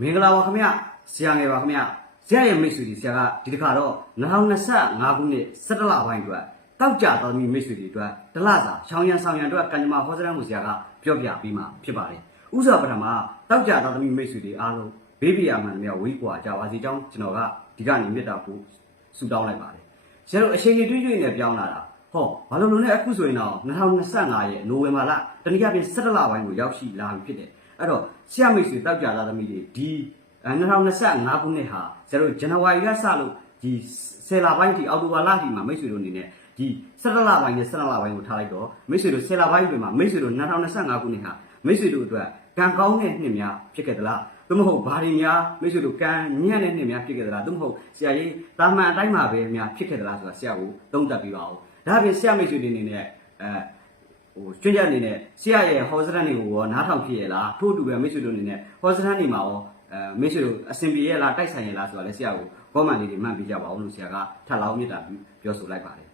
မင်္ဂလာပါခင်ဗျဆရာငယ်ပါခင်ဗျဆရာရဲ့မိတ်ဆွေတွေဆရာကဒီတစ်ခါတော့2025ခုနှစ်17လပိုင်းအတွက်တောက်ကြတော်သမီမိတ်ဆွေတွေအတွက်တလစာရှောင်းရံဆောင်ရံအတွက်ကံကြမ္မာဟောစရမ်းကိုဆရာကပြောပြပေးမှာဖြစ်ပါတယ်ဥစ္စာပထမတောက်ကြတော်သမီမိတ်ဆွေတွေအားလုံးဘေးပီယာမှန်များဝေးကွာကြပါစေကြောင်းကျွန်တော်ကဒီကနေမြတ်တာဖို့ဆုတောင်းလိုက်ပါတယ်ဆရာတို့အချိန်ကြီးတွေးတွေးနဲ့ပြောင်းလာတာဟောဘာလို့လို့လဲအခုဆိုရင်တော့2025ရဲ့နိုဝင်ဘာလတနည်းအားဖြင့်17လပိုင်းကိုရောက်ရှိလာပြီဖြစ်တယ် အဲ့တော့ဆရာမိတ်ဆွေတောက်ကြတော်သမီတွေဒီအဲ2025ခုနှစ်ဟာဆရာတို့ဇန်နဝါရီလစလို့ဒီ10လပိုင်းထိအောက်တိုဘာလထိမှာမိတ်ဆွေတို့အနေနဲ့ဒီ17လပိုင်းနဲ့17လပိုင်းကိုထားလိုက်တော့မိတ်ဆွေတို့10လပိုင်းတွေမှာမိတ်ဆွေတို့2025ခုနှစ်ဟာမိတ်ဆွေတို့အတွက်ကံကောင်းတဲ့နှစ်များဖြစ်ခဲ့သလားသို့မဟုတ်ဘာတွေများမိတ်ဆွေတို့ကံညံ့တဲ့နှစ်များဖြစ်ခဲ့သလားသို့မဟုတ်ဆရာကြီးတာမန်အတိုင်းမှာပဲများဖြစ်ခဲ့သလားဆိုတာဆရာကိုသုံးသပ်ပြပါဦးဒါပြင်ဆရာမိတ်ဆွေတွေအနေနဲ့အဲ ဟိုကျွင့်ကြအနေနဲ့ဆရာရဲ့ဟောစရန်တွေကိုရောနားထောင်ဖြစ်ရလားထို့အတူပဲမိတ်ဆွေတို့အနေနဲ့ဟောစရန်တွေမှာရောအဲမိတ်ဆွေတို့အစင်ပြေရလားတိုက်ဆိုင်ရလားဆိုတာလည်းဆရာကိုကောမန်လေးတွေမှတ်ပြကြပါဦးလို့ဆရာကထပ်လောင်းမြတ်တာပြောဆိုလိုက်ပါတယ်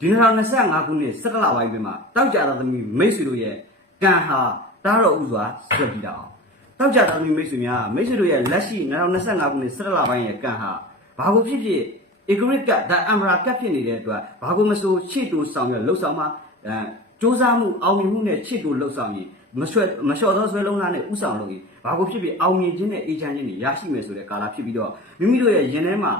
ဒီ2025ခုနှစ်17လပိုင်းတွင်မှာတောက်ကြတော်သမီးမိတ်ဆွေတို့ရဲ့ကံဟာတားတော်ဥစွာဆွတ်ပြီးတာအောင်တောက်ကြတော်သမီးမိတ်ဆွေများမိတ်ဆွေတို့ရဲ့လက်ရှိ2025ခုနှစ်17လပိုင်းရဲ့ကံဟာဘာကိုဖြစ်ဖြစ်ဧကရစ်ကဒါအမရာကပ်ဖြစ်နေတဲ့အတွက်ဘာကိုမဆိုချစ်တူဆောင်ရလှုပ်ဆောင်မှာအဲ စူးစမ်းမှုအောင်မြင်မှုနဲ့ချစ်တူလှုပ်ဆောင်ရင်မဆွဲမလျှော့သောဆွဲလုံးသားနဲ့ဥဆောင်လုပ်ရင်ဘာကိုဖြစ်ဖြစ်အောင်မြင်ခြင်းနဲ့အေးချမ်းခြင်းတွေရရှိမယ်ဆိုတဲ့ကာလဖြစ်ပြီးတော့မိမိတို့ရဲ့ရင်ထဲမှာ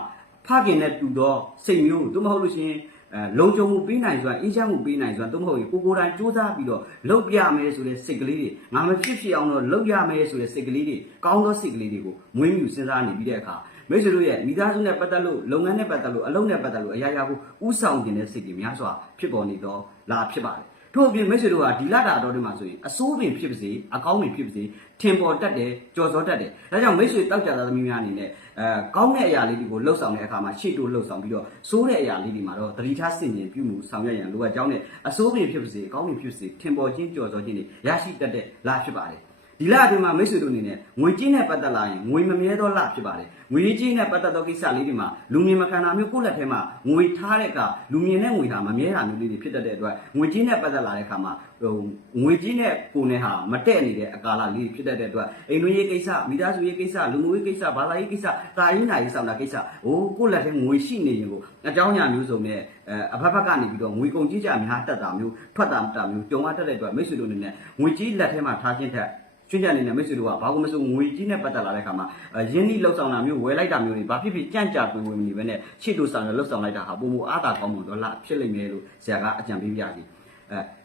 ဖခင်နဲ့တူသောစိတ်မျိုးသို့မဟုတ်လို့ရှိရင်အဲလုံခြုံမှုပေးနိုင်စွာအေးချမ်းမှုပေးနိုင်စွာသို့မဟုတ်ရင်ကိုကိုယ်တိုင်စူးစမ်းပြီးတော့လုပ်ပြမယ်ဆိုတဲ့စိတ်ကလေးတွေငါမဖြစ်ဖြစ်အောင်တော့လုပ်ရမယ်ဆိုတဲ့စိတ်ကလေးတွေကောင်းသောစိတ်ကလေးတွေကိုမွေးမြူစဉ်းစားနေပြီးတဲ့အခါမိတ်ဆွေတို့ရဲ့မိသားစုနဲ့ပတ်သက်လို့လုပ်ငန်းနဲ့ပတ်သက်လို့အလုပ်နဲ့ပတ်သက်လို့အရာရာကိုဥဆောင်ခြင်းတဲ့စိတ်တွေများစွာဖြစ်ပေါ်နေတော့လာဖြစ်ပါတယ် ထို့အပြင်မိတ်ဆွေတို့ကဒီလတာတော်တွေမှာဆိုရင်အစိုးပင်ဖြစ်ပါစေအကောင်းပင်ဖြစ်ပါစေထင်ပေါ်တတ်တယ်ကြော်စောတတ်တယ်ဒါကြောင့်မိတ်ဆွေတောက်ကြတာသမီးများအနေနဲ့အဲကောင်းတဲ့အရာလေးတွေကိုလှုပ်ဆောင်တဲ့အခါမှာရှေ့တိုးလှုပ်ဆောင်ပြီးတော့စိုးတဲ့အရာလေးတွေမှာတော့သတိထားဆင်ခြင်ပြုမှုဆောင်ရွက်ရန်လိုအပ်ကြောင်းနဲ့အစိုးပင်ဖြစ်ပါစေအကောင်းပင်ဖြစ်ပါစေထင်ပေါ်ခြင်းကြော်စောခြင်းတွေရရှိတတ်တဲ့လဖြစ်ပါတယ် ဒီလအတွင်းမှာမိတ်ဆွေတို့အနေနဲ့ငွေကြေးနဲ့ပတ်သက်လာရင်ငွေမမြဲသောလဖြစ်ပါတယ်ငွေကြေးနဲ့ပတ်သက်သောကိစ္စလေးတွေမှာလူမြင်မခံတာမျိုးကိုယ့်လက်ထဲမှာငွေထားတဲ့အခါလူမြင်တဲ့ငွေဟာမမြဲတာမျိုးလေးတွေဖြစ်တတ်တဲ့အတွက်ငွေကြေးနဲ့ပတ်သက်လာတဲ့အခါမှာဟိုငွေကြေးနဲ့ကိုယ်နဲ့ဟာမတည့်နေတဲ့အကာလလေးဖြစ်တတ်တဲ့အတွက်အိမ်တွင်းရေးကိစ္စမိသားစုရေးကိစ္စလူမှုရေးကိစ္စဘာသာရေးကိစ္စတာရင်းနာရေးဆောင်တာကိစ္စဟိုကိုယ့်လက်ထဲငွေရှိနေရင်ကိုအကြောင်းအရာမျိုးစုံနဲ့အဲအဖက်ဖက်ကနေပြီးတော့ငွေကုန်ကြီးကြများတက်တာမျိုးထွက်တာတာမျိုးကြုံရတတ်တဲ့အတွက်မိတ်ဆွေတို့အနေနဲ့ငွေကြေးလက်ထဲမှာထားခြင်းထက် ကျွင့်ကြနေတဲ့မိတ်ဆွေတို့ကဘာလို့မဆိုငွေကြီးနဲ့ပတ်သက်လာတဲ့အခါမှာရင်းနှီးလှုပ်ဆောင်တာမျိုးဝယ်လိုက်တာမျိုးတွေဘာဖြစ်ဖြစ်ကြန့်ကြာပွေဝင်နေပဲနဲ့ရှေ့တို့ဆောင်ရလှုပ်ဆောင်လိုက်တာဟာပုံမအားတာကောင်းမှုတော့လာဖြစ်လိမ့်မယ်လို့ဆရာကအကြံပေးပြစီအဲ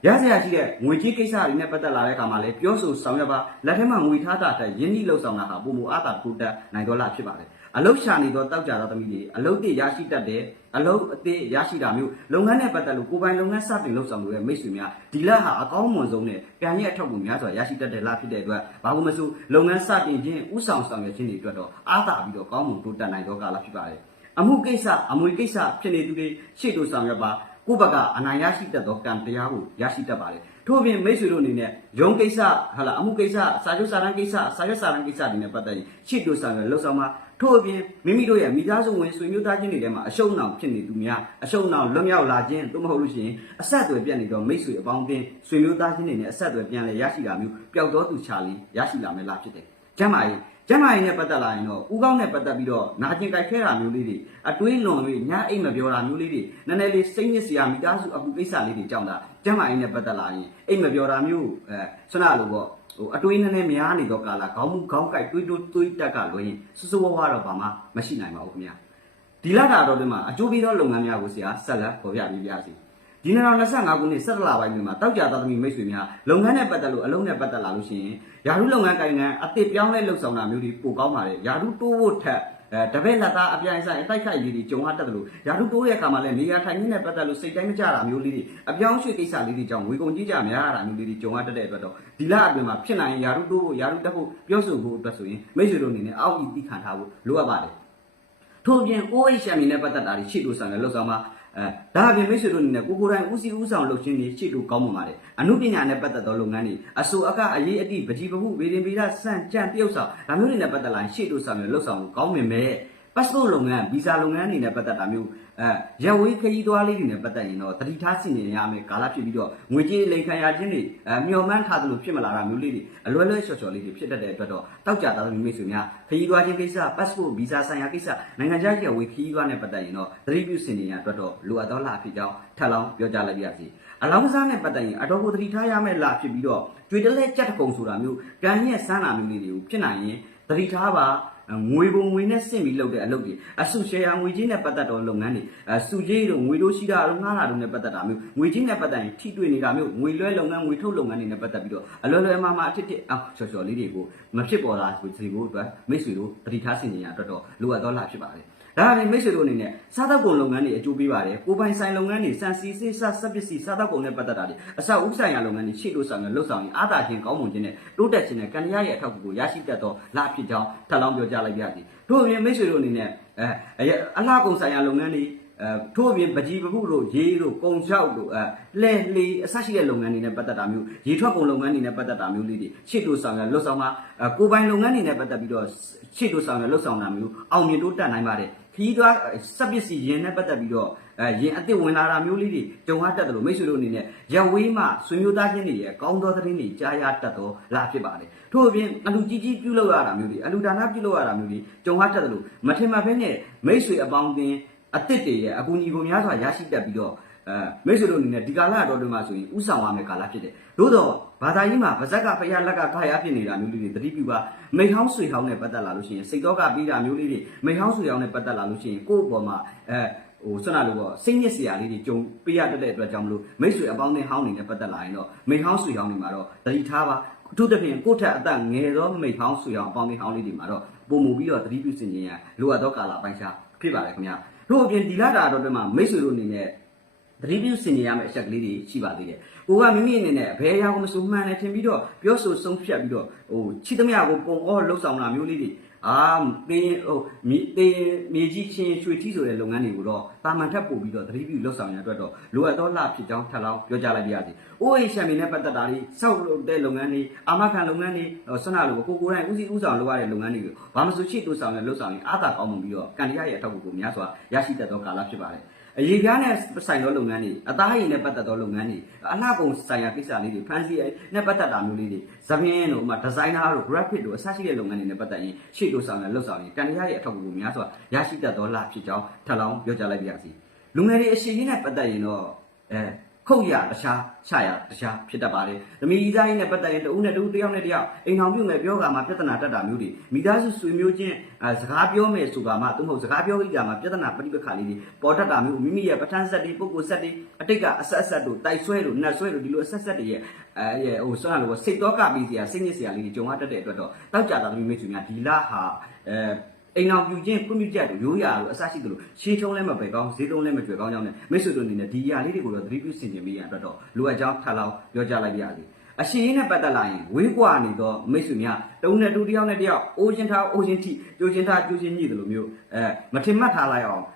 ရစရာရှိတဲ့ငွေကြီးကိစ္စတွေနဲ့ပတ်သက်လာတဲ့အခါမှာလည်းပြောဆိုဆောင်ရွက်ပါလက်ထဲမှာငွေထားတာတဲ့ရင်းနှီးလှုပ်ဆောင်တာဟာပုံမအားတာတိုးတက်နိုင်တော့လာဖြစ်ပါတယ်အလုတ်ရှာနေတော့တောက်ကြတော့သမီးတွေအလုတ်တွေရရှိတတ်တဲ့အလုတ်အသေးရရှိတာမျိုးလုပ်ငန်းနဲ့ပတ်သက်လို့ကိုယ်ပိုင်လုပ်ငန်းစတင်လုပ်ဆောင်လို့ရမိတ်ဆွေများဒီလက်ဟာအကောင်းမွန်ဆုံးနဲ့ကံရဲ့အထောက်အကူများစွာရရှိတတ်တဲ့လဖြစ်တဲ့အတွက်ဘာလို့မဆိုလုပ်ငန်းစတင်ခြင်းဥဆောင်ဆောင်ရွက်ခြင်းတွေအတွက်တော့အားသာပြီးတော့ကောင်းမွန်တိုးတက်နိုင်တော့ကာလဖြစ်ပါတယ်အမှုကိစ္စအမွေကိစ္စဖြစ်နေသူတွေရှေ့တို့ဆောင်ရွက်ပါ ကိုယ့်ဘက်ကအနိုင်ရရှိတတ်သောကံတရားကိုရရှိတတ်ပါတယ်ထို့ပြင်မိတ်ဆွေတို့အနေနဲ့ရုံးကိစ္စဟာလာအမှုကိစ္စစာချုပ်စာတမ်းကိစ္စစာရွက်စာတမ်းကိစ္စတွေနဲ့ပတ်သက်ရင်ရှေ့တို့ဆောင်ရွက်လှုပ်ဆောင်မှာထို့အပြင်မိမိတို့ရဲ့မိသားစုဝင်ဆွေမျိုးသားချင်းတွေထဲမှာအရှုံးအောင်ဖြစ်နေသူများအရှုံးအောင်လွတ်မြောက်လာခြင်းသို့မဟုတ်လို့ရှိရင်အဆက်အသွယ်ပြတ်နေတော့မိတ်ဆွေအပေါင်းအသင်းဆွေမျိုးသားချင်းတွေနဲ့အဆက်အသွယ်ပြန်လဲရရှိတာမျိုးပျောက်သောသူချလေးရရှိလာမယ်လားဖြစ်တယ်။ကျမ်းမာရေး ကျမ်းမာရေးနဲ့ပတ်သက်လာရင်တော့ဥကောင်းနဲ့ပတ်သက်ပြီးတော့နာကျင်ကြိုက်ခဲတာမျိုးလေးတွေအတွေးလွန်၍ညအိမ်မပြောတာမျိုးလေးတွေနည်းနည်းလေးစိတ်ညစ်စရာမိသားစုအကူကိစ္စလေးတွေကြောင့်လားကျမ်းမာရေးနဲ့ပတ်သက်လာရင်အိမ်မပြောတာမျိုးအဲဆွမ်းနာလို့ပေါ့ဟိုအတွေးနည်းနည်းများနေတော့ကာလာခေါင်းမူခေါင်းကိုက်တွေးတိုးတွေးတက်ကလွှဲရင်စစဝဝတော့ဘာမှမရှိနိုင်ပါဘူးခင်ဗျာဒီလတာတော့ဒီမှာအကျိုးပေးသောလုပ်ငန်းများကိုဆရာဆက်လက်ပေါ်ပြပေးပါစီ ဒီနေ့တော့25ခုနှစ်17လပိုင်းမှာတောက်ကြသားသမီးမိတ်ဆွေများလုပ်ငန်းနဲ့ပတ်သက်လို့အလုံးနဲ့ပတ်သက်လာလို့ရှိရင်ယာရုလုပ်ငန်းကိုင်ငံအသစ်ပြောင်းလဲလှုပ်ဆောင်တာမျိုးတွေပိုကောင်းပါတယ်ယာရုတိုးဖို့ထက်အဲတပည့်လက်သားအပြိုင်ဆိုင်အတိုက်ခိုက်လေးတွေကြုံရတတ်တယ်လို့ယာရုတိုးတဲ့အခါမှာလည်းနေရာထိုင်ခင်းနဲ့ပတ်သက်လို့စိတ်တိုင်းမကြတာမျိုးလေးတွေအပြောင်းရွှေ့ကိစ္စလေးတွေကြောင့်ဝေကုန်ကြီးကြများရတာမျိုးလေးတွေကြုံရတတ်တဲ့အတွက်တော့ဒီလအတွင်းမှာဖြစ်နိုင်ရင်ယာရုတိုးဖို့ယာရုတက်ဖို့ပြောဆိုဖို့အတွက်ဆိုရင်မိတ်ဆွေတို့အနေနဲ့အောက်ဤသိခံထားဖို့လိုအပ်ပါတယ်ထို့ပြင် OHM နဲ့ပတ်သက်တာတွေရှေ့တို့ဆောင်ရလှုပ်ဆောင်မှာ အဲဒါအပြင်မိတ်ဆွေတို့အနေနဲ့ကိုကိုယ်တိုင်ဦးစီးဦးဆောင်လုပ်ခြင်းတွေရှေ့တို့ကောင်းမှပါတယ်အမှုပညာနဲ့ပတ်သက်သောလုပ်ငန်းတွေအဆိုအကအရေးအတိပကြီးပမှုဗေဒင်ဗေဒစံကြံပြုတ်ဆောင်ဒါမျိုးတွေနဲ့ပတ်သက်လာရင်ရှေ့တို့ဆောင်ရလှုပ်ဆောင်ကောင်းမြင်မဲ့ passport လုပ်ငန်း visa လုပ်ငန်းအနေနဲ့ပတ်သက်တာမျိုး အဲရဝေးခရီးသွားလေးတွေနဲ့ပတ်သက်ရင်တော့တတိထားစီနေရမယ်ကာလဖြစ်ပြီးတော့ငွေကြေးလိမ်ခံရခြင်းတွေအဲမျှော်မှန်းထားသလိုဖြစ်မလာတာမျိုးလေးတွေအလွယ်လွယ်ချော်ချော်လေးတွေဖြစ်တတ်တဲ့အတွက်တော့တောက်ကြသားသမီးမိတ်ဆွေများခရီးသွားခြင်းကိစ္စ passport visa ဆိုင်ရာကိစ္စနိုင်ငံခြားရဝေးခရီးသွားနဲ့ပတ်သက်ရင်တော့သတိပြုစီနေရအတွက်တော့လိုအပ်သောလာဖြစ်ကြောင်းထပ်လောင်းပြောကြားလိုက်ပါရစေအလောင်းကစားနဲ့ပတ်သက်ရင်အတော်ကိုသတိထားရမယ့်လာဖြစ်ပြီးတော့ကြွေတလဲကြက်တကုံဆိုတာမျိုးကံညက်ဆန်းတာမျိုးလေးတွေကိုဖြစ်နိုင်ရင်သတိထားပါ ငွေပုံငွေနဲ့ဆင့်ပြီးလုပ်တဲ့အလုပ်တွေအစုရှယ်ယာငွေချင်းနဲ့ပတ်သက်တော့လုပ်ငန်းတွေအစုကြီးတို့ငွေတို့ရှိတာတို့ငှားတာတို့နဲ့ပတ်သက်တာမျိုးငွေချင်းနဲ့ပတ်သက်ရင်ထိတွေ့နေတာမျိုးငွေလွှဲလုပ်ငန်းငွေထုတ်လုပ်ငန်းတွေနဲ့ပတ်သက်ပြီးတော့အလွယ်လွယ်မှာမှာအထစ်ထစ်အော်ချော်ချော်လေးတွေကိုမဖြစ်ပေါ်လာဆိုစီကိုအတွက်မိတ်ဆွေတို့တတိထားဆင်နေရအတွက်တော့လိုအပ်တော့လာဖြစ်ပါတယ် ဒါနဲ့မိတ်ဆွေတို့အနေနဲ့စားသောက်ကုန်လုပ်ငန်းတွေအကျိုးပေးပါတယ်ကိုပိုင်ဆိုင်လုပ်ငန်းတွေစံစီစေးစစက်ပစ္စည်းစားသောက်ကုန်နဲ့ပတ်သက်တာတွေအဆောက်အဦဆိုင်ရာလုပ်ငန်းတွေရှေ့လို့ဆောင်ရလှုပ်ဆောင်ရင်အားသာခြင်းကောင်းမွန်ခြင်းနဲ့တိုးတက်ခြင်းနဲ့ကံတရားရဲ့အထောက်အကူကိုရရှိတတ်သောလဖြစ်ကြောင်းထပ်လောင်းပြောကြားလိုက်ပါရစေတို့အပြင်မိတ်ဆွေတို့အနေနဲ့အဲအလားကုန်ဆိုင်ရာလုပ်ငန်းတွေအဲထို့အပြင်ပကြီးပခုတို့ရေးတို့ကုံချောက်တို့အဲလဲလှေအစရှိတဲ့လုပ်ငန်းတွေနဲ့ပတ်သက်တာမျိုးရေထွက်ကုန်လုပ်ငန်းတွေနဲ့ပတ်သက်တာမျိုးလေးတွေရှေ့လို့ဆောင်ရလှုပ်ဆောင်မှာအဲကိုပိုင်လုပ်ငန်းတွေနဲ့ပတ်သက်ပြီးတော့ရှေ့လို့ဆောင်ရလှုပ်ဆောင်တာမျိုးအောင်မြင်တိုးတက်နိုင်ပါတယ် ခီးသွားစက်ပစ္စည်းရင်နဲ့ပတ်သက်ပြီးတော့အဲရင်အစ်စ်ဝင်လာတာမျိုးလေးတွေကြုံရတတ်တယ်လို့မိတ်ဆွေတို့အနေနဲ့ရဝေးမှဆွေမျိုးသားချင်းတွေရဲ့ကောင်းသောသတင်းတွေကြားရတတ်တော့လာဖြစ်ပါတယ်ထို့အပြင်အလူကြီးကြီးပြုလုပ်ရတာမျိုးတွေအလူဒါနပြုလုပ်ရတာမျိုးတွေကြုံရတတ်တယ်လို့မထင်မှတ်ဘဲနဲ့မိတ်ဆွေအပေါင်းအသင်းအစ်စ်တွေရဲ့အကူအညီကိုများစွာရရှိတတ်ပြီးတော့ အဲမိတ်ဆွေတို့အနေနဲ့ဒီကာလတော်တွေမှာဆိုရင်ဥဆောင်ရမယ့်ကာလဖြစ်တယ်။သို့တော့ဘာသာရေးမှာဗဇက်ကဖယားလက်ကခါရဖြစ်နေတာမျိုးလေးတွေတတိပြုပါမိဟောင်းဆွေဟောင်းနဲ့ပတ်သက်လာလို့ရှိရင်စိတ်တော့ကပြီးတာမျိုးလေးတွေမိဟောင်းဆွေဟောင်းနဲ့ပတ်သက်လာလို့ရှိရင်ကိုယ့်အပေါ်မှာအဲဟိုဆွမ်းလာလို့ပေါ့စိတ်ညစ်စရာလေးတွေကြုံပေးရတတ်တဲ့အတွက်ကြောင့်မလို့မိတ်ဆွေအပေါင်းနဲ့ဟောင်းနေနဲ့ပတ်သက်လာရင်တော့မိဟောင်းဆွေဟောင်းတွေမှာတော့တတိထားပါအထူးသဖြင့်ကိုယ့်ထက်အသက်ငယ်သောမိဟောင်းဆွေဟောင်းအပေါင်းနဲ့ဟောင်းလေးတွေမှာတော့ပုံမူပြီးတော့တတိပြုစင်ခြင်းရလိုအပ်သောကာလပိုင်းခြားဖြစ်ပါတယ်ခင်ဗျာတို့အပြင်ဒီလာတာတော့တွေမှာမိတ်ဆွေတို့အနေနဲ့ သတိပြုစင်နေရမယ့်အချက်ကလေးတွေရှိပါသေးတယ်။ကိုကမိမိအနေနဲ့ဘယ်အရာကိုမဆိုမှန်တယ်ထင်ပြီးတော့ပြောဆိုဆုံးဖြတ်ပြီးတော့ဟိုချစ်သမျှကိုပုံအောလှုပ်ဆောင်တာမျိုးလေးတွေအာတင်းဟိုမြေတင်းမြေကြီးချင်းရွှေထီးဆိုတဲ့လုပ်ငန်းတွေကိုတော့တာမန်ထက်ပို့ပြီးတော့သတိပြုလှုပ်ဆောင်ရတဲ့အတွက်တော့လိုအပ်သောလဖြစ်ကြောင်းထပ်လောင်းပြောကြားလိုက်ပါရစေ။အိုးအိမ်ရှမ်းမီနဲ့ပတ်သက်တာတွေစောက်လုပ်တဲ့လုပ်ငန်းတွေအာမခံလုပ်ငန်းတွေဆွမ်းနာလိုကိုကိုယ်တိုင်ဦးစီးဦးဆောင်လုပ်ရတဲ့လုပ်ငန်းတွေကိုဘာမှမဆိုချစ်တူဆောင်ရလှုပ်ဆောင်ရင်အားသာကောင်းမှုပြီးတော့ကံတရားရဲ့အထောက်အကူကိုများစွာရရှိတတ်သောကာလဖြစ်ပါတယ်။ အရေးပြားနဲ့ဆိုင်သောလုပ်ငန်းတွေအသားရည်နဲ့ပတ်သက်သောလုပ်ငန်းတွေအလှကုန်ဆိုင်ရာကိစ္စလေးတွေဖန်စီနဲ့ပတ်သက်တာမျိုးလေးတွေသပင်းတို့ဥမာဒီဇိုင်နာတို့ graphic တို့အစရှိတဲ့လုပ်ငန်းတွေနဲ့ပတ်သက်ရင်ရှေ့တို့ဆောင်ရလှုပ်ဆောင်ရင်တန်တရားရဲ့အထောက်အကူများစွာရရှိတတ်သောလဖြစ်ကြောင်းထပ်လောင်းပြောကြားလိုက်ပါရစေလူငယ်တွေအရှိကြီးနဲ့ပတ်သက်ရင်တော့အဲ ခုတ်ရတခြားချရတခြားဖြစ်တတ်ပါတယ်။သမီးကြီးသားကြီးနဲ့ပတ်သက်ရင်တဦးနဲ့တဦးတယောက်နဲ့တယောက်အိမ်အောင်ပြုမယ်ပြောကမှာပြဿနာတက်တာမျိုးတွေမိသားစုဆွေမျိုးချင်းအဲစကားပြောမယ်ဆိုတာမှသူမဟုတ်စကားပြောပြီးကြမှာပြဿနာပဋိပက္ခလေးတွေပေါ်တတ်တာမျိုးမိမိရဲ့ပဋ္ဌာန်းဆက်တွေပုဂ္ဂိုလ်ဆက်တွေအတိတ်ကအဆက်အဆက်တို့တိုက်ဆွဲတို့နှက်ဆွဲတို့ဒီလိုအဆက်ဆက်တွေရဲ့အဲရဲ့ဟိုဆွမ်းရလို့စိတ်တော့ကပြီးစရာစိတ်ညစ်စရာလေးတွေကြုံရတတ်တဲ့အတွက်တော့တောက်ကြတာသမီးမိတ်ဆွေများဒီလဟာအဲ အိမ်အောင်ပြူချင်းခွင့်ပြုချက်တို့ရိုးရာတို့အစရှိသလိုရှေးထုံးလည်းမပဲကောင်းဈေးတုံးလည်းမကျွယ်ကောင်းကြောင်းနဲ့မိတ်ဆွေတို့အနေနဲ့ဒီຢာလေးတွေကိုတော့သတိပြုဆင်ခြင်ပေးရအတွက်တော့လိုအပ်ကြောင်းထပ်လောင်းပြောကြလိုက်ပါရစေအရှိရင်နဲ့ပတ်သက်လာရင်ဝေးကွာနေတော့မိတ်ဆွေများတုံးနဲ့တူတယောက်နဲ့တယောက်အိုးချင်းထားအိုးချင်းထိကြိုးချင်းထားကြိုးချင်းညှိတယ်လို့မျိုးအဲမထင်မှတ်ထားလိုက်အောင်အဲ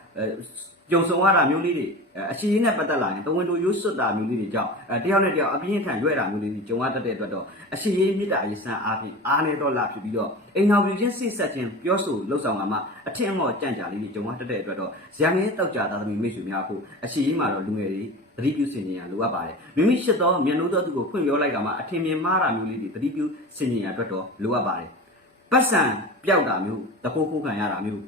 ကြုံဆုံရတာမျိုးလေးတွေအရှိရင်နဲ့ပတ်သက်လာရင်တဝန်တို့ရိုးစွတ်တာမျိုးလေးတွေကြောင့်အဲတယောက်နဲ့တယောက်အပြင်းထန်ရွဲ့တာမျိုးလေးတွေကြုံရတတ်တဲ့အတွက်တော့အရှိရင်မြစ်တာရေးစံအားဖြင့်အားနေတော့လာဖြစ်ပြီးတော့အိမ်တော်ပြချင်းစိတ်ဆက်ချင်းပြောဆိုလှုပ်ဆောင်တာမှအထင်မော်ကြံ့ကြာလေးတွေကြုံရတတ်တဲ့အတွက်တော့ဇာမင်းတောက်ကြသားသမီးမိတ်ဆွေများဖို့အရှိရင်မှာတော့လူငယ်တွေသတိပြုစင်ကြရလိုအပ်ပါတယ်မိမိရှိသောမျက်နှာသောသူကိုဖွင့်ပြောလိုက်တာမှအထင်မြင်မှားတာမျိုးလေးတွေသတိပြုစင်ကြရအတွက်တော့လိုအပ်ပါတယ်ပတ်စံပျောက်တာမျိုးတခိုးခိုးခံရတာမျိုး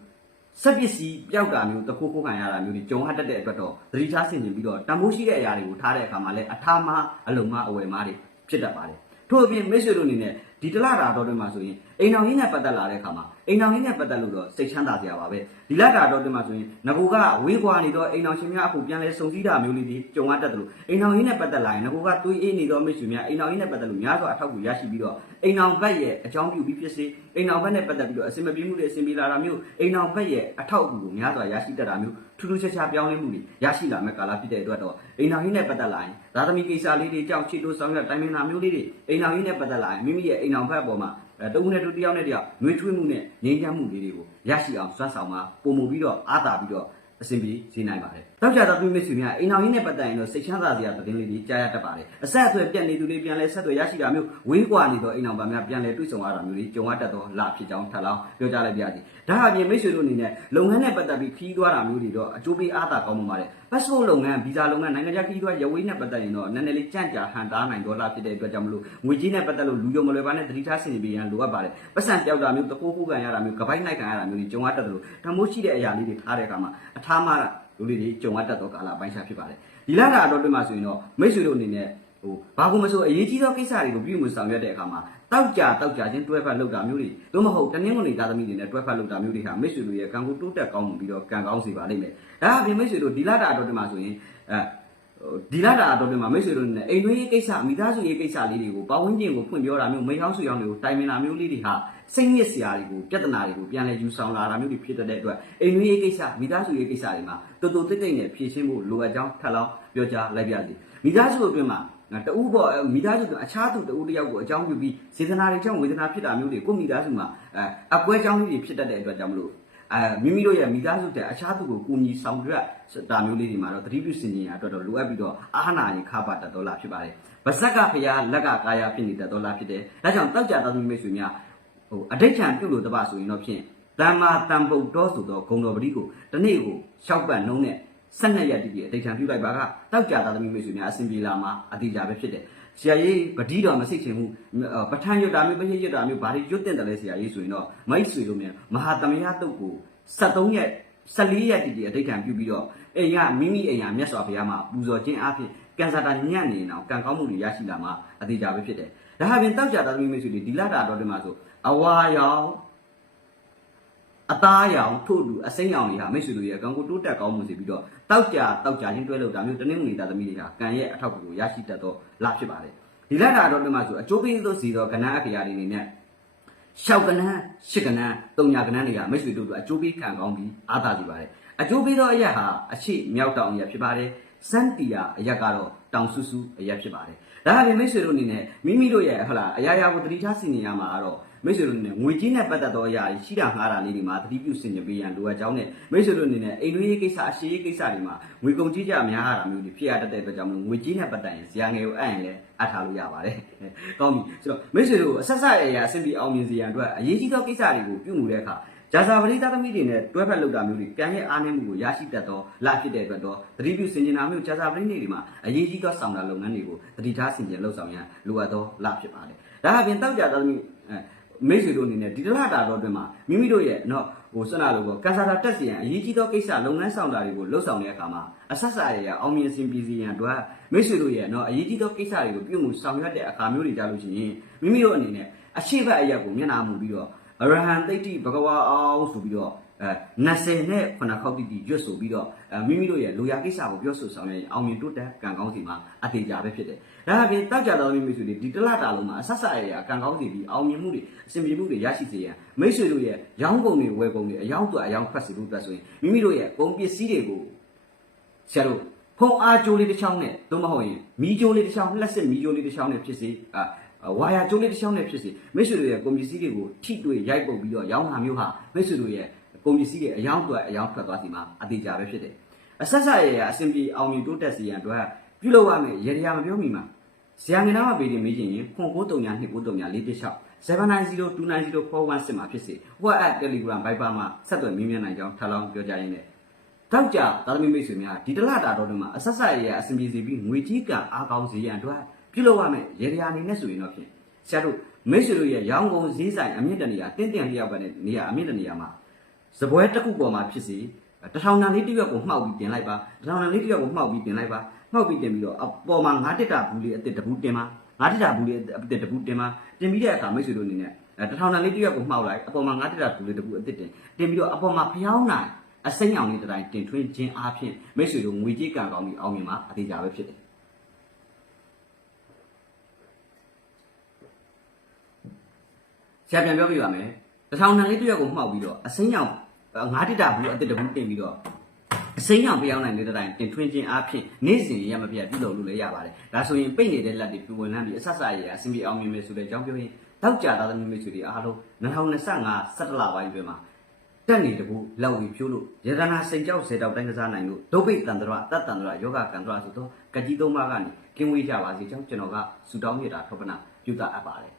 စက်ပစ္စည်းပျောက်တာမျိုးတခိုးခိုးခံရတာမျိုးတွေကြုံရတတ်တဲ့အတွက်တော့သတိထားဆင်ခြင်ပြီးတော့တန်ဖိုးရှိတဲ့အရာတွေကိုထားတဲ့အခါမှာလည်းအထာမအလုံမအဝယ်မတွေဖြစ်တတ်ပါတယ်ထို့အပြင်မိတ်ဆွေတို့အနေနဲ့ ဒီတလတာတော်တွေမှာဆိုရင်အိမ်တော်ကြီးနဲ့ပတ်သက်လာတဲ့အခါမှာအိမ်တော်ကြီးနဲ့ပတ်သက်လို့တော့စိတ်ချမ်းသာစရာပါပဲဒီလတာတော်တွေမှာဆိုရင်ငကူကဝေးကွာနေတော့အိမ်တော်ရှင်များအခုပြန်လဲစုံစည်းတာမျိုးလေးတွေကြုံရတတ်တယ်လို့အိမ်တော်ကြီးနဲ့ပတ်သက်လာရင်ငကူကတွေးအေးနေတော့မိတ်ဆွေများအိမ်တော်ကြီးနဲ့ပတ်သက်လို့များစွာအထောက်အကူရရှိပြီးတော့အိမ်တော်ဘက်ရဲ့အကြောင်းပြုပြီးဖြစ်စေအိမ်တော်ဘက်နဲ့ပတ်သက်ပြီးတော့အစင်မပြေမှုတွေအစင်ပြေလာတာမျိုးအိမ်တော်ဘက်ရဲ့အထောက်အကူကိုများစွာရရှိတတ်တာမျိုး ထူးထူးခြားခြားပြောင်းလဲမှုတွေရရှိလာမဲ့ကာလဖြစ်တဲ့အတွက်တော့အိမ်တော်ကြီးနဲ့ပတ်သက်လာရင်သာသမီကိစ္စလေးတွေကြောင့်ချစ်လို့ဆောင်ရတိုင်းမင်တာမျိုးလေးတွေအိမ်တော်ကြီးနဲ့ပတ်သက်လာရင်မိမိရဲ့အိမ်တော်ဘက်အပေါ်မှာအဲတဦးနဲ့တူတယောက်နဲ့တယောက်နှွေးထွေးမှုနဲ့ငြိမ်းချမ်းမှုလေးတွေကိုရရှိအောင်စွမ်းဆောင်မှာပုံမူပြီးတော့အားတာပြီးတော့အစဉ်ပြေစေနိုင်ပါတယ် တောက်ကြတော့ပြည်မိတ်ဆွေများအိမ်အောင်ရင်းနဲ့ပတ်သက်ရင်တော့စိတ်ချမ်းသာစရာသတင်းလေးတွေကြားရတတ်ပါတယ်အဆက်အသွယ်ပြတ်နေသူတွေပြန်လဲဆက်သွယ်ရရှိတာမျိုးဝေးကွာနေတော့အိမ်အောင်ပါများပြန်လဲတွေ့ဆုံရတာမျိုးတွေကြုံရတတ်တော့လာဖြစ်ကြောင်းထပ်လောင်းပြောကြားလိုက်ပါရစေဒါအပြင်မိတ်ဆွေတို့အနေနဲ့လုပ်ငန်းနဲ့ပတ်သက်ပြီးခီးသွားတာမျိုးတွေတော့အကျိုးပေးအားသာကောင်းပါပါတယ် passport လုပ်ငန်းဗီဇာလုပ်ငန်းနိုင်ငံခြားခီးသွားရဝေးနဲ့ပတ်သက်ရင်တော့နည်းနည်းလေးကြန့်ကြာဟန်တားနိုင်တော့လာဖြစ်တဲ့အတွက်ကြောင့်မလို့ငွေကြီးနဲ့ပတ်သက်လို့လူယုံမလွယ်ပါနဲ့တတိထားဆင်ခြင်ပေးရန်လိုအပ်ပါတယ်ပတ်စံပြောက်တာမျိုးတကိုးကိုးကန်ရတာမျိုးကပိုက်နိုင်ကန်ရတာမျိုးတွေကြုံရတတ်တယ်လို့တမိုးရှိတဲ့အရာလေးတွေထားတဲ့အခါမှာအထားမှလူ လေးတွေကြုံရတတ်တော့ကာလပိုင်းခြားဖြစ်ပါတယ်ဒီလာတာတော့တွေ့မှဆိုရင်တော့မိတ်ဆွေတို့အနေနဲ့ဟိုဘာကူမဆိုအရေးကြီးသောကိစ္စတွေကိုပြုမှုဆောင်ရွက်တဲ့အခါမှာတောက်ကြတောက်ကြချင်းတွဲဖက်လုပ်တာမျိုးတွေသို့မဟုတ်တနင်္ဂနွေသားသမီးတွေနဲ့တွဲဖက်လုပ်တာမျိုးတွေဟာမိတ်ဆွေတို့ရဲ့ကံကိုတိုးတက်ကောင်းမှုပြီးတော့ကံကောင်းစေပါလိမ့်မယ်ဒါအပြင်မိတ်ဆွေတို့ဒီလာတာတော့တွေ့မှဆိုရင်အဲ ဒီလာတာတော့ဒီမှာမိတ်ဆွေတို့နဲ့အိမ်တွင်းရေးကိစ္စမိသားစုရေးကိစ္စလေးတွေကိုပတ်ဝန်းကျင်ကိုဖွင့်ပြောတာမျိုးမိဟောင်းဆွေဟောင်းတွေကိုတိုင်ပင်တာမျိုးလေးတွေဟာစိတ်ညစ်စရာတွေကိုပြဿနာတွေကိုပြန်လဲယူဆောင်လာတာမျိုးတွေဖြစ်တဲ့အတွက်အိမ်တွင်းရေးကိစ္စမိသားစုရေးကိစ္စတွေမှာတူတူတိတ်တိတ်နဲ့ဖြေရှင်းဖို့လိုအပ်ကြောင်းထပ်လောင်းပြောကြားလိုက်ပါစီမိသားစုအတွင်းမှာတူပေါ့မိသားစုအခြားသူတူတယောက်ကိုအကြောင်းပြုပြီးစေတနာတွေကြောင့်ဝေဒနာဖြစ်တာမျိုးတွေကိုမိသားစုမှာအကွဲကြောင်းလေးတွေဖြစ်တတ်တဲ့အတွက်ကြောင့်မလို့ အဲမိမိတို့ရဲ့မိသားစုတဲ့အခြားသူကိုကူညီဆောင်ရွက်တာမျိုးလေးတွေမှာတော့သတိပြုစင်ကြင်ရအတွက်တော့လိုအပ်ပြီးတော့အာနာရင်ခါပါတတ်တော်လာဖြစ်ပါတယ်။ဗဇက်ကဖရာလက်ကကာယဖြစ်နေတတ်တော်လာဖြစ်တယ်။ဒါကြောင့်တောက်ကြတော်သူမိတ်ဆွေများဟိုအဋိဋ္ဌံပြုလို့တပဆိုရင်တော့ဖြင့်တမ္မာတံပုတ်တော်ဆိုတော့ဂုံတော်ပတိကိုတနေ့ကိုရှောက်ပတ်နှုံးနဲ့ဆက်နှစ်ရက်တည်းအဋိဋ္ဌံပြုလိုက်ပါကတောက်ကြတော်သမီးမိတ်ဆွေများအစဉ်ပြေလာမှာအတိအကျပဲဖြစ်တယ်။ ဆရာကြီးပတိတော်မစိတ်ချင်ဘူးပဋ္ဌာန်းရွတ်တာမျိုးပရိရွတ်တာမျိုးဘာတွေရွတ်တဲ့တယ်လဲဆရာကြီးဆိုရင်တော့မိတ်ဆွေတို့မြန်မဟာသမယတုတ်ကို73ရက်14ရက်တည်းအဋိဋ္ဌံပြုပြီးတော့အိမ်ကမိမိအိမ်ကမြတ်စွာဘုရားမှာပူဇော်ခြင်းအပြင်ကံစားတာညံ့နေအောင်ကံကောင်းမှုတွေရရှိလာမှာအသေးကြပဲဖြစ်တယ်။ဒါဟာပြင်တောက်ကြတာသမီးမိတ်ဆွေတွေဒီလာတာတော်ဒီမှာဆိုအဝါရောင် အသားရောင်ထို့တူအစိမ်းရောင်တွေဟာမိတ်ဆွေတို့ရဲ့ကံကိုတိုးတက်ကောင်းမှုစီပြီးတော့တောက်ကြတောက်ကြချင်းတွဲလို့ဒါမျိုးတနင်္ဂနွေသားသမီးတွေဟာကံရဲ့အထောက်အကူကိုရရှိတတ်တော့လာဖြစ်ပါတယ်။ဒီလာတာတော်ဒီမှာဆိုအကျိုးပေးသောစီတော်ကဏ္ဍအဖေယာတွေအနေနဲ့ရှောက်ကနန်းရှစ်ကနန်းတုံညာကနန်းတွေကမိတ်ဆွေတို့တို့အကျိုးပေးခံကောင်းပြီးအားသာစီပါတယ်အကျိုးပေးသောအရက်ဟာအရှိမြောက်တောင်အရက်ဖြစ်ပါတယ်စန်တီယာအရက်ကတော့တောင်ဆူဆူအရက်ဖြစ်ပါတယ် ဒါအပြင်မိတ်ဆွေတို့အနေနဲ့မိမိတို့ရဲ့ဟလာအရာရာကိုတတိထားစီနေရမှာကတော့မိတ်ဆွေတို့အနေနဲ့ငွေကြီးနဲ့ပတ်သက်သောအရာရှိတာငှားတာလေးတွေမှာတတိပြုစင်ကြပေးရန်လိုအပ်ကြောင်းနဲ့မိတ်ဆွေတို့အနေနဲ့အိမ်တွင်းရေးကိစ္စအရှိရေးကိစ္စတွေမှာငွေကုန်ကြီးကြများရတာမျိုးတွေဖြစ်ရတတ်တဲ့အတွက်ကြောင့်မလို့ငွေကြီးနဲ့ပတ်သက်ရင်ဇာငယ်ကိုအပ်ရင်လည်းအပ်ထားလို့ရပါတယ်။ကောင်းပြီဆိုတော့မိတ်ဆွေတို့အဆက်ဆက်အရာအဆင်ပြေအောင်မြင်စေရန်အတွက်အရေးကြီးသောကိစ္စတွေကိုပြုမှုတဲ့အခါ ဂျာဇာပရိသတ်သမီးတွေနဲ့တွဲဖက်လုပ်တာမျိုးတွေကံရဲ့အားနည်းမှုကိုရရှိတတ်သောလဖြစ်တဲ့အတွက်တော့သတိပြုစင်ကြင်တာမျိုးဂျာဇာပရိနေတွေမှာအရေးကြီးသောဆောင်တာလုပ်ငန်းတွေကိုသတိထားစင်ကြင်လှုပ်ဆောင်ရန်လိုအပ်သောလဖြစ်ပါတယ်။ဒါအပြင်တောက်ကြသမီးမိတ်ဆွေတို့အနေနဲ့ဒီတလတာတော့အတွင်းမှာမိမိတို့ရဲ့နော်ဟိုစနလို့ကကန်ဆာတာတက်စီရန်အရေးကြီးသောကိစ္စလုပ်ငန်းဆောင်တာတွေကိုလှုပ်ဆောင်တဲ့အခါမှာအဆက်ဆက်ရရအောင်မြင်စင်ပြည်စီရန်တို့မိတ်ဆွေတို့ရဲ့နော်အရေးကြီးသောကိစ္စတွေကိုပြုမှုဆောင်ရွက်တဲ့အခါမျိုးတွေကြလို့ရှိရင်မိမိတို့အနေနဲ့အရှိတ်အရက်ကိုမျက်နှာမူပြီးတော့ အရဟံတိတ်တိဘဂဝါအောင်ဆိုပြီးတော့အဲ20နဲ့9ခေါက်တိတိရွတ်ဆိုပြီးတော့မိမိတို့ရဲ့လူရကိစ္စကိုပြောဆိုဆောင်ရရင်အောင်မြင်တိုးတက်ကံကောင်းစီမှာအသေးကြပဲဖြစ်တယ်။ဒါအပြင်တောက်ကြတော်မိမိဆွေတွေဒီတလတာလုံးမှာအဆက်ဆက်ရရကံကောင်းစီပြီးအောင်မြင်မှုတွေအစဉ်ပြေမှုတွေရရှိစေရန်မိတ်ဆွေတို့ရဲ့ရောင်းကုန်တွေဝယ်ကုန်တွေအယောင်းတွေအယောင်းဖတ်စီလို့တွက်ဆိုရင်မိမိတို့ရဲ့ကုန်ပစ္စည်းတွေကိုဆရာတို့ဖုံအားကြိုးလေးတစ်ချောင်းနဲ့သို့မဟုတ်ရင်မီးကြိုးလေးတစ်ချောင်းလက်စစ်မီးကြိုးလေးတစ်ချောင်းနဲ့ဖြစ်စေအာ ဝါယာကျိုးလေးတစ်ချောင်းနဲ့ဖြစ်စေမိတ်ဆွေတို့ရဲ့ကွန်ပစ္စည်းတွေကိုထိတွေ့ရိုက်ပုတ်ပြီးတော့ရောင်းတာမျိုးဟာမိတ်ဆွေတို့ရဲ့ကွန်ပစ္စည်းတွေအယောင်းတွေအယောင်းထွက်သွားစီမှာအသေးကြပဲဖြစ်တယ်အဆက်ဆက်ရရအစဉ်ပြေအောင်မြင်တိုးတက်စီရန်အတွက်ပြုလုပ်ရမယ်ရေရာမပြောမိမှာဇာငနာမပေတင်မေးချင်ရင်ခွန်93ည293ည416 790290416မှာဖြစ်စေ WhatsApp Telegram Viber မှာဆက်သွယ်မေးမြန်းနိုင်ကြောင်းထပ်လောင်းပြောကြရင်းနဲ့တောက်ကြသာသမီမိတ်ဆွေများဒီတလတာတော်တွေမှာအဆက်ဆက်ရရအစဉ်ပြေစီပြီးငွေကြီးကံအားကောင်းစေရန်အတွက် ပြုလုပ်ရမယ်ရေရာအနေနဲ့ဆိုရင်တော့ဖြင့်ဆရာတို့မိတ်ဆွေတို့ရဲ့ရောင်းကုန်ဈေးဆိုင်အမြင့်တနေရာတင်းတင်းလျောက်ပဲနေရာအမြင့်တနေရာမှာစပွဲတစ်ခုပေါ်မှာဖြစ်စီတထောင်တန်လေးတစ်ရွက်ကိုမှောက်ပြီးတင်လိုက်ပါတထောင်တန်လေးတစ်ရွက်ကိုမှောက်ပြီးတင်လိုက်ပါမှောက်ပြီးတင်ပြီးတော့အပေါ်မှာငါးတက်တာဘူးလေးအစ်စ်တဘူးတင်ပါငါးတက်တာဘူးလေးအစ်စ်တဘူးတင်ပါတင်ပြီးတဲ့အခါမိတ်ဆွေတို့အနေနဲ့တထောင်တန်လေးတစ်ရွက်ကိုမှောက်လိုက်အပေါ်မှာငါးတက်တာဘူးလေးတဘူးအစ်စ်တင်တင်ပြီးတော့အပေါ်မှာဖျောင်းနိုင်အစိမ်းအောင်လေးတိုင်းတင်ထွင်းခြင်းအားဖြင့်မိတ်ဆွေတို့ငွေကြေးကံကောင်းပြီးအောင်မြင်မှာအသေးကြပဲဖြစ်တယ် ဆရာပြန်ပြောပြပါမယ်တထောင်တန်လေးတစ်ရွက်ကိုမှောက်ပြီးတော့အစိမ်းအောင်ငါးတက်တာဘူးအစ်စ်တဘူးတင်ပြီးတော့အစိမ်းရောင်ပြောင်းနိုင်တဲ့တိုင်တင်ထွင်းခြင်းအဖြစ်နေ့စဉ်ရမပြတ်ပြုလုပ်လို့လည်းရပါတယ်။ဒါဆိုရင်ပိတ်နေတဲ့လက်တွေပြဝင်လန်းပြီးအဆက်ဆက်ရရအဆင်ပြေအောင်မြင်မယ်ဆိုတဲ့အကြောင်းပြောရင်တောက်ကြသားသမီးမိတ်ဆွေတွေအားလုံး2025 17လပိုင်းတွင်မှာတက်နေတကူလောက်ဝီဖြိုးလို့ရတနာစိန်ကြောက်စေတောက်တိုင်းကစားနိုင်လို့ဒုဗိတ်တန်တရတတ်တန်တရယောဂကံတရဆိုတော့ကကြီးသုံးပါးကနေကင်းဝေးကြပါစေကြောင်းကျွန်တော်ကဆူတောင်းမြတ်တာထောက်ပနာပြုတာအပ်ပါတယ်